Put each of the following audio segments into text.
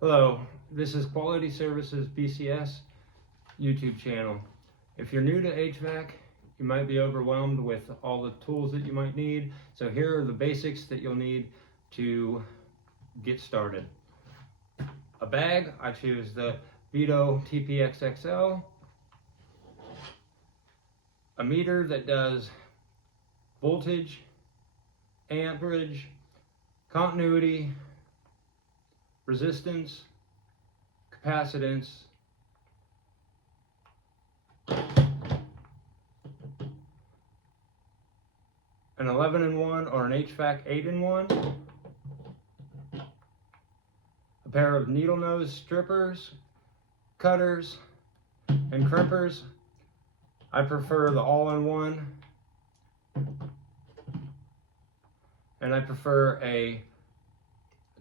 Hello, this is Quality Services BCS YouTube channel. If you're new to HVAC, you might be overwhelmed with all the tools that you might need. So here are the basics that you'll need to get started. A bag, I choose the Vito TPXXL. A meter that does voltage, amperage, continuity, resistance, capacitance, an 11-in-1 or an HVAC 8-in-1, a pair of needle nose strippers, cutters, and crimpers. I prefer the all-in-one, and I prefer a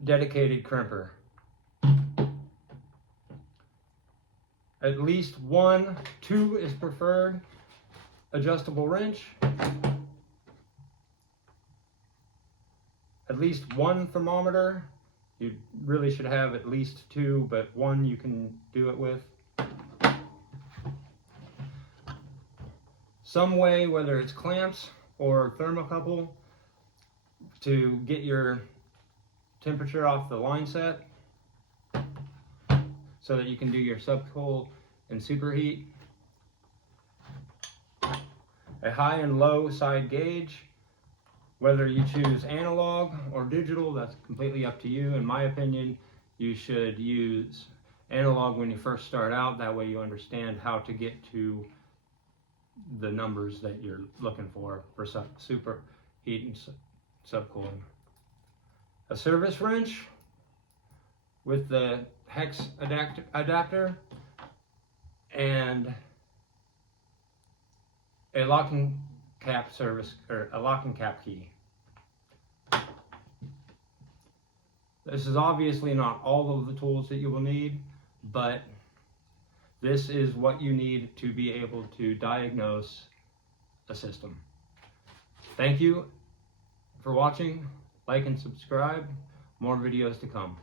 dedicated crimper. At least two is preferred. Adjustable wrench. At least one thermometer. You really should have at least two, but one you can do it with. Some way, whether it's clamps or thermocouple, to get your temperature off the line set so that you can do your subcool and superheat. A high and low side gauge. Whether you choose analog or digital, that's completely up to you. In my opinion, you should use analog when you first start out. That way you understand how to get to the numbers that you're looking for superheat and subcooling. A service wrench with the hex adapter and a locking cap key. This is obviously not all of the tools that you will need, but this is what you need to be able to diagnose a system. Thank you for watching. Like and subscribe. More videos to come.